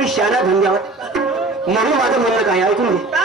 आपली शाना धंद्यावर म्हणून माझं म्हणणं काय ऐकून घे.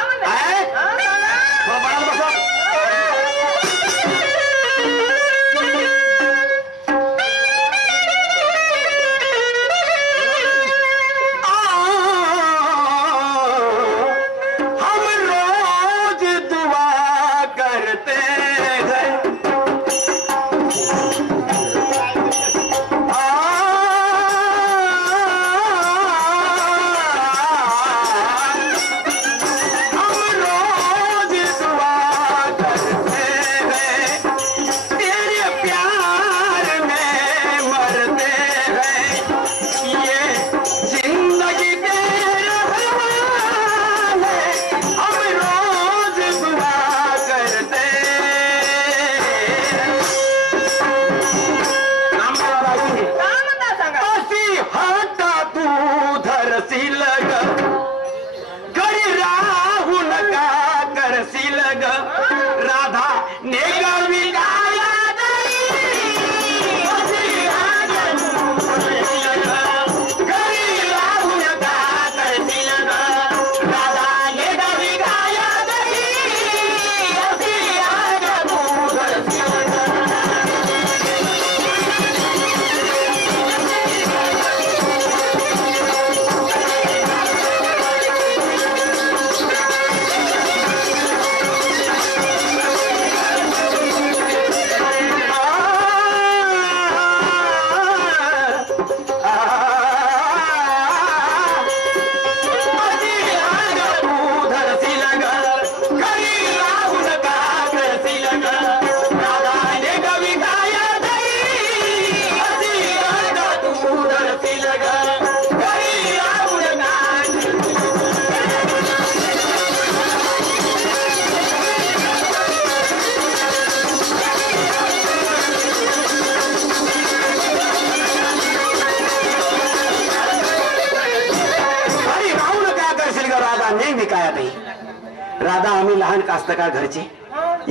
राधा आम्ही लहान कास्तकार घरचे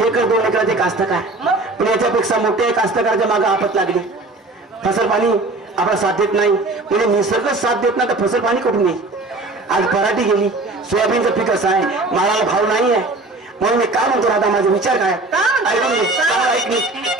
1-2 एकराचे कास्तकार पण याच्यापेक्षा मोठे कास्तकाराच्या मागे आपत लागली. फसल पाणी आपला साथ देत नाही म्हणजे निसर्ग साथ देत नाही तर फसल पाणी कुठून येईल. आज पराठी गेली सोयाबीनचं पीक असं आहे मालाला भाव नाही आहे म्हणून मी काय म्हणतो राधा माझा विचार काय ऐकून घे.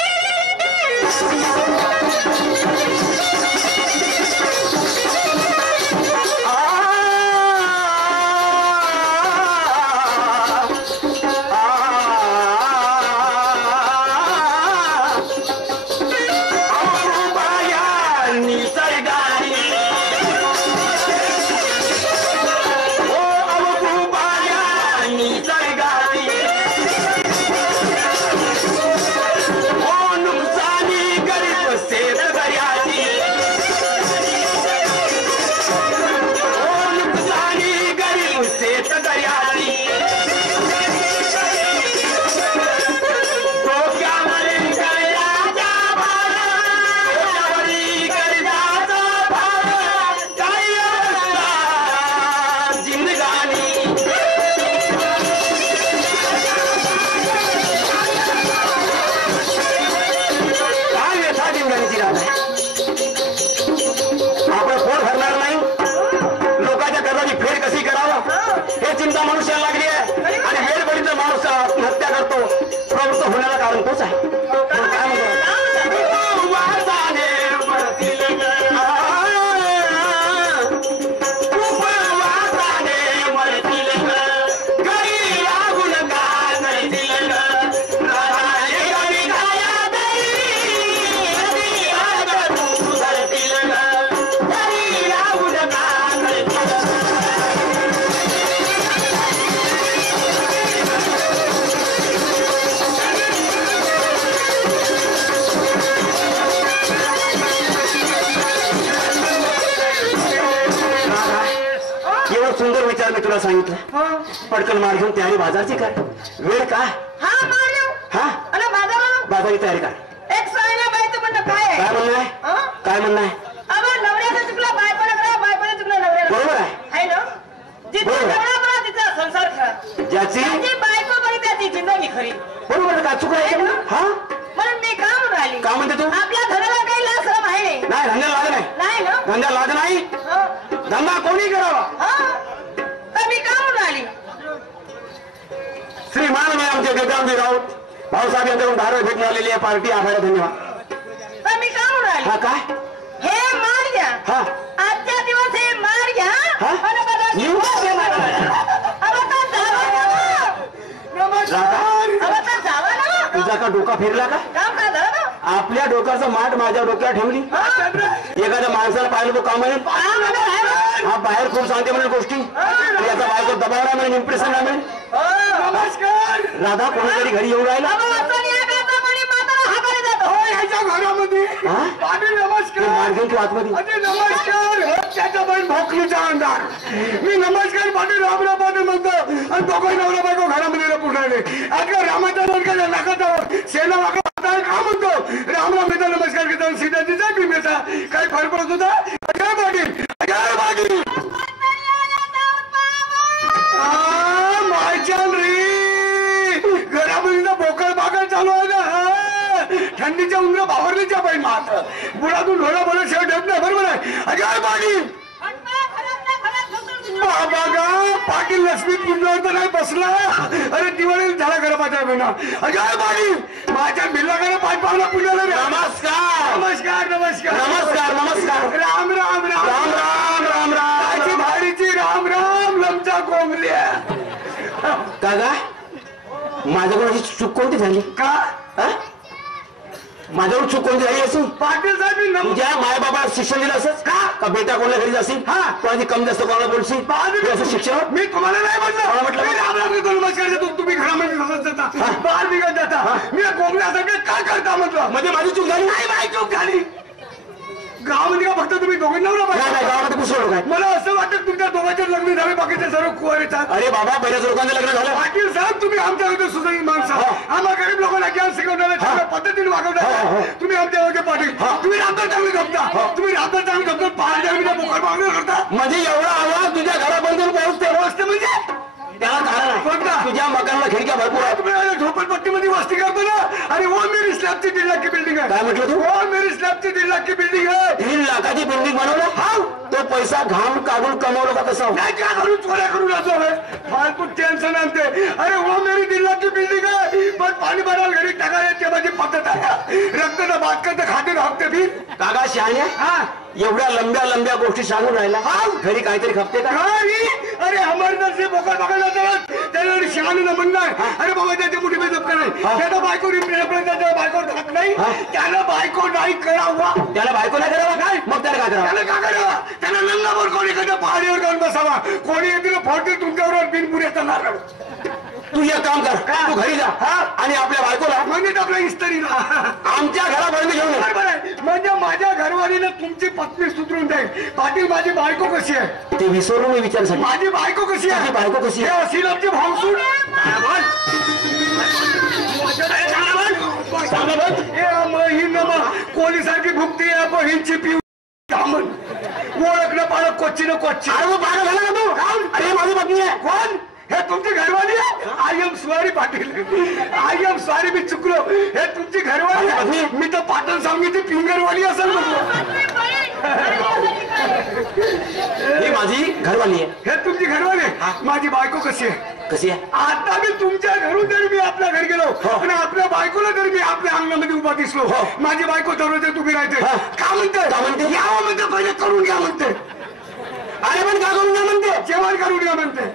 चिंता मनुष्याला लागली आहे आणि वेळभरीत माणूस आत्महत्या करतो प्रवृत्त होण्याला कारण तोच आहे. काय म्हणतो सुंदर विचार मी तुला सांगितलं पटकन मार घेऊन तयारी बाजारची कर वेळ का बाजारी तयारी कर. एक सांगा बाईचं म्हणणं काय म्हणणं आहे काय म्हणणं आहे नवऱ्याचा चुकला बायकोने चुकला नवऱ्याला बरोबर आहे ना तिचा संसार खरा ज्याची बायको बरी त्याची जिंदगी खरी बरोबर का चुकलं आहे म्हणून मी का म्हणून राहिली का म्हणते तू आपल्या घराला काही लाज शरम आहे नाही धंद्याला लाज नाही ना धंद्याला लाज नाही धंदा कोणी करावा. तर मी का म्हणून आली. श्रीमान मी आमचे गजानजी राऊत भाऊसाहेब यांच्याकडून धारळ भेटून आलेली आहे पार्टी. आभार धन्यवाद. तर मी का म्हणून आली. हा काय हे मार घ्या. हा आजच्या दिवस हे मार घ्या. हा? आणि बघा, येऊ? अहो, तर जावा ना. राधा अहो, तर जावा ना. तुझा का डोका फिरला का. काम का झालं ना? आपल्या डोक्याचं माठ माझ्या डोक्यावर ठेवली. एखाद्या माणसाला पाहिलं तो का म्हणेल काम आलं आहे. हा बाहेर खूप सांगते म्हणेल गोष्टी. याचा बायको दबावला म्हणेल इम्प्रेशन नाही म्हणेल. नमस्कार. राधा कोणीतरी घरी येऊ राहिला. अहो, वाचून या गाता म्हणे म्हातारा हाकारे जातो. हो, ह्याच्या घरामध्ये हा? पाटील ते नमस्कार. मार्गेन तू आतमध्ये. अरे नमस्कार. त्याचा पण भोकलीचा अंधार. मी नमस्कार पाटील रामराव पाटील म्हणतो आणि दोघं नवरा बायको घरामध्ये लपून राहिले. आज का रामाच्या नरकाच्या नाकातावर सेना वाका का म्हणतो रामराव मेचा नमस्कार घेतो सीताजीचा भीमेचा काही फरक पडत होता. अजय पाटील अजय पाटील मायचाल रे घरामध्ये बोकळ बाकळ चालू आहे ना. थंडीच्या उंदरा बावरलीच्या पाहिजे मात्र बुडातून ढोला बोला शेवट ठेवत नाही. बरोबर आहे अजय पाटील. बाबा गा पाटील लक्ष्मी पुंजावर तर नाही बसला. अरे दिवाळी झाला गरबाचा महिना. अजय पाटील माझ्या भिल्लाकडे पाय पावला पुण्याला. नमस्कार नमस्कार नमस्कार नमस्कार नमस्कार. राम राम राम राम राम राम राम. राम भारीची राम राम लमचा कोंबल्या. काका माझ्याकडून अशी चूक कोणती झाली. का हा? माझ्याकडून चूक कोणती झाली असेल. पाटील साहेब मी तुझ्या मायबाबा शिक्षण दिलं असंच का बेटा कोणाला घरी जाशील. हा. कोणाची कमी जास्त कोणाला बोलशील. हे असं शिक्षण मी तुम्हाला नाही कोणाला म्हटलं. म्हटलं? मी राम राम करतो, नमस्कार करतो. तुम्ही घरामध्ये हसत जाता बाहेर निघत जाता. मी कोंबल्यासारखे काय करता म्हटलं. म्हणजे माझी चूक झाली. नाही बाई चूक झाली. गावामध्ये का फक्त तुम्ही दोघे नवरा नाही नाही बायको? गावामध्ये कुसळ काय. मला असं वाटतं तुमच्या दोघांचे लग्न झाले बाकीचे सर्व कुवार येतात. अरे बाबा बऱ्याच लोकांचं लग्न झालं. पाटील साहेब तुम्ही आमच्याकडे सुसंगी माणसं. हा. आम्हाला गरीब लोकांना ज्ञान शिकवणारे चांगल्या पद्धतीने हा, वागवणार. हा. तुम्ही आमच्या योग्य पाटील. हा. तुम्ही रामदास चांगली जपता. तुम्ही रामदास चांगली जपता. पहाड जमिनीला बोकड मागणी करता. म्हणजे एवढा आवाज तुझ्या घराबद्दल पोहोचते. वस्ती म्हणजे त्याला कारण कोणता? आहे. तुझ्या मकानला खिडक्या भरपूर आहेत. तुम्ही झोपडपट्टीमध्ये वस्ती करतो ना. अरे वो मेरी स्लॅबची 1.5 लाख की बिल्डिंग आहे. काय म्हटलं तू. वो मेरी स्लॅबची 1.5 लाख की बिल्डिंग आहे. 3 लाखाची बिल्डिंग बनवलं. हा तो पैसा घाम काढून कमवलं का कसं. नाही का करून चोऱ्या करून जातो फालतू टेन्शन आणते. अरे वो मेरी 1.5 लाख की बिल्डिंग आहे. पण पाणी भरायला घरी टाकायला ते माझी पद्धत आहे. रक्ताचा भात करता खाते हप्ते बी. काका शहाण्या हा एवढ्या लंब्या लंब्या गोष्टी सांगून राहिला. हा. घरी काहीतरी खपते का. घरी अरे अमरनाथचे बोकड बघायला जातात. त्याच्यावर शहाणीला म्हणणार अरे बाबा त्याच्या मुठी में जप नाही. हा. त्याचा बायको त्याच्या बायको धाक नाही. हा. त्याला बायको नाही करावा. त्याला बायको नाही करावा काय. मग त्याला काय करावं. त्याला का करावा. त्याला नंगावर कोणी एखाद्या पहाडीवर जाऊन बसावा. कोणी येतील फोडतील तुमच्यावर बिनपुऱ्याचा नारळ. तू एक काम कर. तू घरी जा आणि आपल्या बायकोला म्हणजे आपल्या इस्त्रीला आमच्या घरापर्यंत घेऊन ये. बरोबर आहे. म्हणजे माझ्या घरवालीनं तुमची पत्नी सुधरून जाईल. पाटील माझी बायको कशी आहे. ते विसरून मी विचारसाठी. माझी बायको कशी आहे. तुझी बायको कशी हे आहे. असेल आमची भावसूड. कोणीसारखी भुकती आहे बहीणची पिऊ धामण ओळखणं पाळक कोच्चीनं कोच्ची. अरे वो पागल झाला का तू. अरे माझी पत्नी आहे. कोण हे तुमची घरवाली आहे. I am sorry Patil. I am sorry मी चुकलो. हे तुमची घरवाली आहे. मी तर पाटण सांगितली फिंगरवाली असेल म्हटलं. ही माझी घरवाली आहे. हे तुमची घरवाली आहे. माझी बायको कशी आहे. कशी आहे. आता मी तुमच्या घरून जरी मी आपल्या घरी गेलो आणि आपल्या बायकोला जरी मी आपल्या अंगणामध्ये उभा दिसलो माझी बायको दररोज तुम्ही राहते. का म्हणते. का म्हणते. यावं म्हणते पहिले करून घ्या म्हणते. अरे पण का करून घ्या म्हणते. जेवण करून घ्या म्हणते.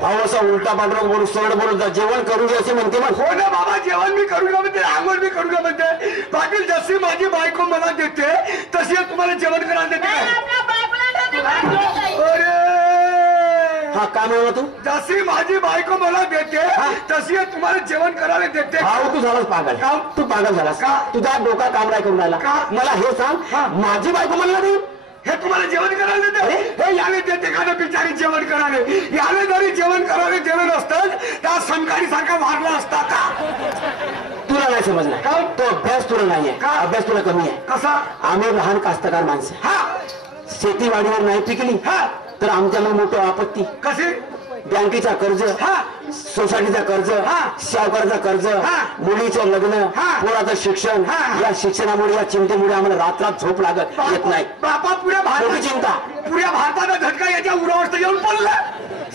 भाऊ असा उलटा पांढरा बोलू सरळ बोलत जा. जेवण करू दे असे म्हणते. मग हो ना बाबा जेवण मी करून घ्या म्हणते. आंघोळ मी करून घ्या म्हणते. पाटील जशी माझी बायको मला देते तशी तुम्हाला जेवण करायला देते काय. आपल्या बायकोला ठेवते, बायको. अरे हा काय म्हणला तू. जशी माझी बायको मला देते तशी तुम्हाला जेवण करायला देते. भाऊ तू झालास पागल. का? तू पागल झालास का? तुझा डोका काम नाही करून राहिला. का? मला हे सांग माझी बायको म्हणला नाही. हे तुम्हाला जेवण करायला देते. हे याने देते का बिचारी जेवण करायला. याने जरी जेवण करायला दिलं नसतं त्या संकारी सारखा वाढला असता का. तुला नाही समजणार. का? तो अभ्यास तुला नाहीये. का? अभ्यास तुला कमी आहे. कसा. आम्ही लहान कास्तकार माणसं. हा शेतीवाडीवर नाही पिकली हा तर आमच्या मग मोठं आपत्ती. कशी. बँकेचा कर्ज. हा सोसायटीचा कर्ज. हा. सावकाराचा कर्ज. हा. मुलीचं लग्न. हा. पोराचं शिक्षण. हा. या शिक्षणामुळे या चिंतेमुळे आम्हाला रात्रात झोप लागत येत नाही. बापा पुढे मोठी चिंता. पुऱ्या भारताचा झटका याच्या उरावस्था येऊन पडला.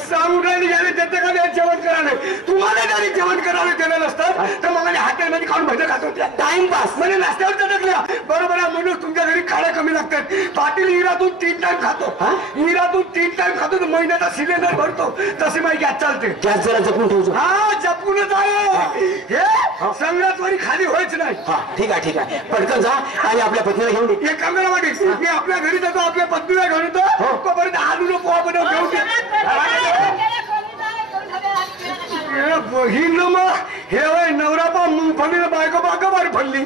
सांगून राहिले याने प्रत्येकाने जेवण करायला, तुम्हाला जरी जेवण करायला दिलं नसतं तर मग हॉटेलमध्ये खाऊन भजे खात होत्या. टाइमपास म्हणजे नाश्त्यावर चटकल्या. बरोबर आहे, म्हणून तुमच्या घरी खाड्या कमी लागतात. पाटील इरातून 3 टाइम खातो. इरातून 3 टाइम खातो तर महिन्याचा सिलेंडर भरतो. तशी माझी गॅस चालते. गॅस जरा जपून ठेवतो. हा जपूनच आहे. हे संघात वरी खाली व्हायच नाही. हा ठीक आहे ठीक आहे, पटकन जा आणि आपल्या पत्नीला घेऊन ये. एक काम करा वाटेल, मी आपल्या घरी जातो, आपल्या पत्नीला घेऊन येतो. तोपर्यंत आलू पोहा बनवून घेऊन बहीण मग हे वय नवरा पा मुंगफलीला बायको बागा बार फडली.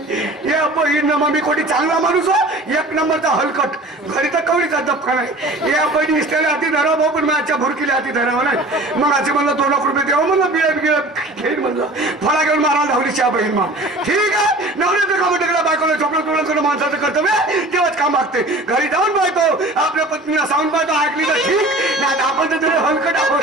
हे बहीण मग मी कोणी चांगला माणूस हो, 1 नंबरचा हलकट. घरी तर कवडीचा दपका नाही. या बहिणी इस्त्याला हाती धरावा भाऊ, पण माझ्या भुरकीला हाती धरावा नाही. मग असे म्हणलं 2 लाख रुपये द्यावं म्हणलं, बिळ घेईन म्हणलं. फळा घेऊन मारायला धावली च्या बहीण. मग ठीक आहे, नवऱ्याचं काम टाकला, बायकोला चोपडं टोळं करणं माणसाचं कर्तव्य, तेव्हाच काम मागते. घरी जाऊन बायको आपल्या पत्नीला सांगून पाहतो, ऐकली तर ठीक नाही, आपण तर तरी हलकट आहोत.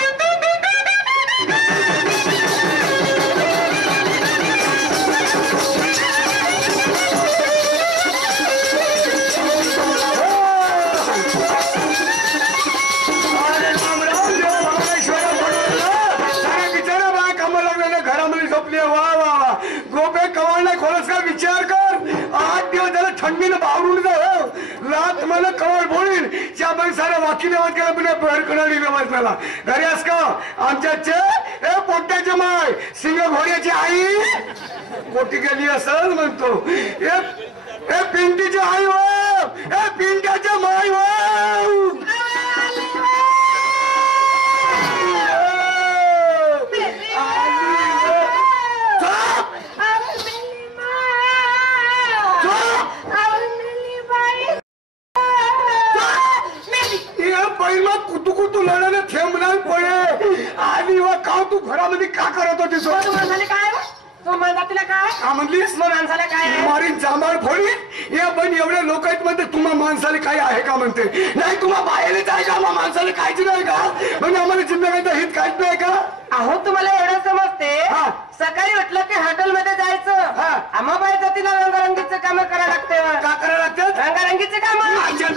गोपे कवाळ नाही खोलस का विचार कर. 8 दिवस झाला थंडीनं बावरून जाऊ. लात मला कवाळ बोलीन त्या साऱ्या वाकी व्यवहार केला, पुन्हा भरकणारी व्यवहार झाला. घरी अस का आमच्या पोट्याच्या माय सिंग घोड्याची आई कोटी गेली असल म्हणतो. ए पिंटीची आई हो, ए पिंट्याच्या माय हो. कुतू लढायला थेंबणार पडे आणि का तू घरामध्ये का करत होती? काय तू म्हणला काय का म्हणलीस? माणसाला काय मारीन जांभळ फोडी. या पण एवढे लोक आहेत म्हणते तुम्हा माणसाला काही आहे का म्हणते. नाही तुम्हा बाहेरच आहे का, माणसाला काहीच नाही का, म्हणजे आम्हाला जिंदगीचं हित काहीच नाही का? अहो तुम्हाला एवढं समजते, सकाळी उठलं की हॉटेलमध्ये जायचं, आम्हा बाई जातीला रंगरंगीचे काम करायला लागते. का करायला लागतात? रंगरंगीचे काम.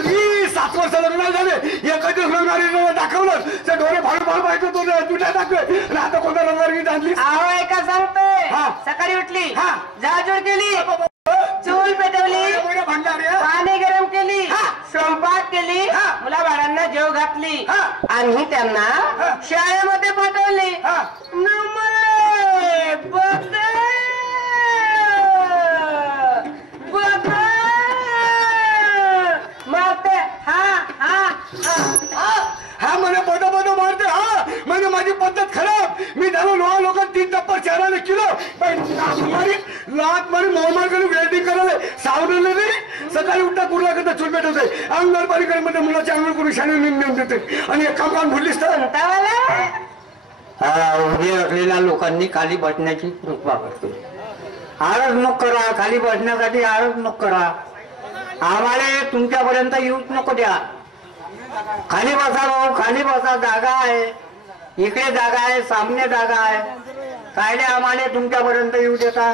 मी 7 वर्ष लग्न झाले, एकच रंगारी दाखवलं ते डोळे फाडू फाडू पाहिजे, तो तुझ्या दाखवे आणि आता कोणत्या रंगारंगी आणली? अहो ऐका सांगते, सकाळी उठली, जाजूड केली, चूल पेटवली, पाणी गरम केली, स्वयंपाक केली, मुला बाळांना जेव घातली आणि त्यांना शाळेमध्ये पाठवली. मारते हा म्हणे बदो बदो मारते. हा म्हणजे माझी पद्धत खराब. मी झालो लोक 3 टप्पर शहराने किलो लात मारी मोहमार करून वेल्डिंग करायला सावरले नाही. सकाळी उठता कुर्ला करता चूल पेटवते, अंगणवाडी कडे मुलाची अंगण करून शाळे नेऊन देते. आणि एक काम काम भुललीस तर उभे असलेल्या लोकांनी खाली बसण्याची कृपा करते. आळस नको करा, खाली बसण्यासाठी आळस नको करा. आम्हाला तुमच्यापर्यंत येऊच नको द्या. खाली बसा भाऊ, खाली बसा, जागा आहे, इकडे जागा आहे, सामने जागा आहे. कायले आम्हाला तुमच्यापर्यंत येऊ देता?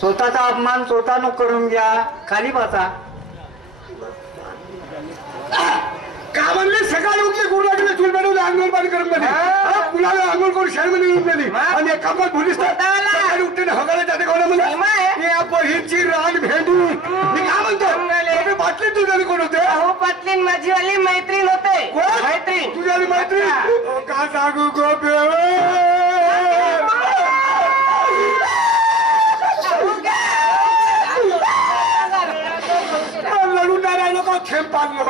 स्वतःचा अपमान स्वतः नको करून घ्या, खाली बसा. का म्हणले सकाळी उठले गुरुला चूल पेटवले, अंगण पाणी करून मुलाला अंघोळ करून शाळेमध्ये येऊन गेली. आणि एक कामात भुलीस सकाळी उठते हगाला जाते हिची रान भेंडी. मी काय म्हणतो बाटली तुझ्याली कोण होते? अहो पाटलीन माझीवाली मैत्रीण होते. मैत्रीण तुझ्याली मैत्रीण का सांगू गोपे लढून राहिलो का थेंब पाडलो.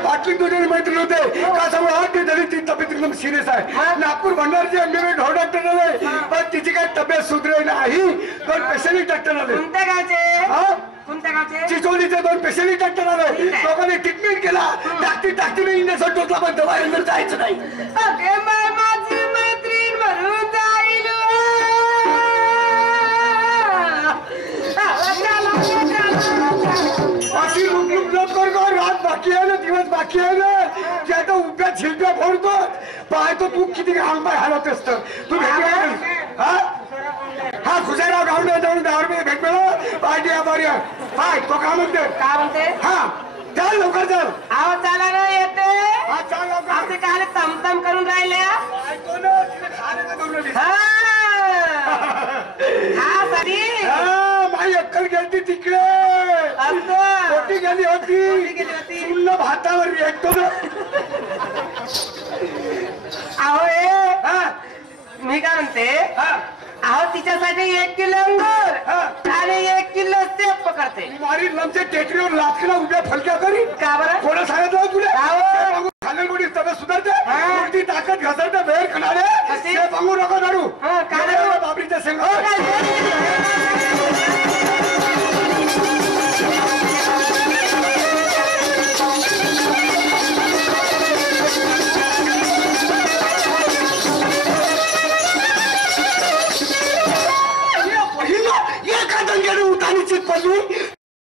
बाटली तुझ्याली मैत्रीण होते का सांगू. 8 दिवस झाली ती तब्येत एकदम सिरियस आहे. नागपूर भंडारची एमबीबी डॉक्टर आले, पण तिची काही तब्येत सुधरे नाही. 2 स्पेशलिस्ट डॉक्टर आले. कोणत्या गावचे? कोणत्या गावचे? चिचोलीचे 2 स्पेशलिस्ट डॉक्टर आले. लोकांनी ट्रीटमेंट केला, टाकती इंजेक्शन टोचला, पण दवा अंदर जायचं नाही. माझी मैत्रीण भरून जाईल. अशी लुकलुक कर का, रात बाकी आहे ना, दिवस बाकी आहे ना, त्या तर उभ्या झिलप्या फोडतो. पाहतो तू किती अंग पाय हलवत असत. तू हा खुशाराव गावडे जाऊन 10 रुपये भेट मिळव पार्टी पाय तो का म्हणते काय म्हणते? हा चाल लवकर चाल. आहो चला ना येते हा चाल लवकर. आपले काय तमतम करून राहिल्या ऐकू ना, तिला खायला का करू नये. हा हा साडी हा, माझी अक्कल गेलती तिकडे. असं पोटी गेली होती. गेली होती. सुन्न भातावर येतो ना. अहो ए हा, मी काय म्हणते हा. अहो तिच्यासाठी 1 किलो अंगूर हा. आणि 1 किलो सेब पकडते मारी नमचे टेकडीवर लाचकला उद्या फलक्या करी. का बरं कोणा सांगितलं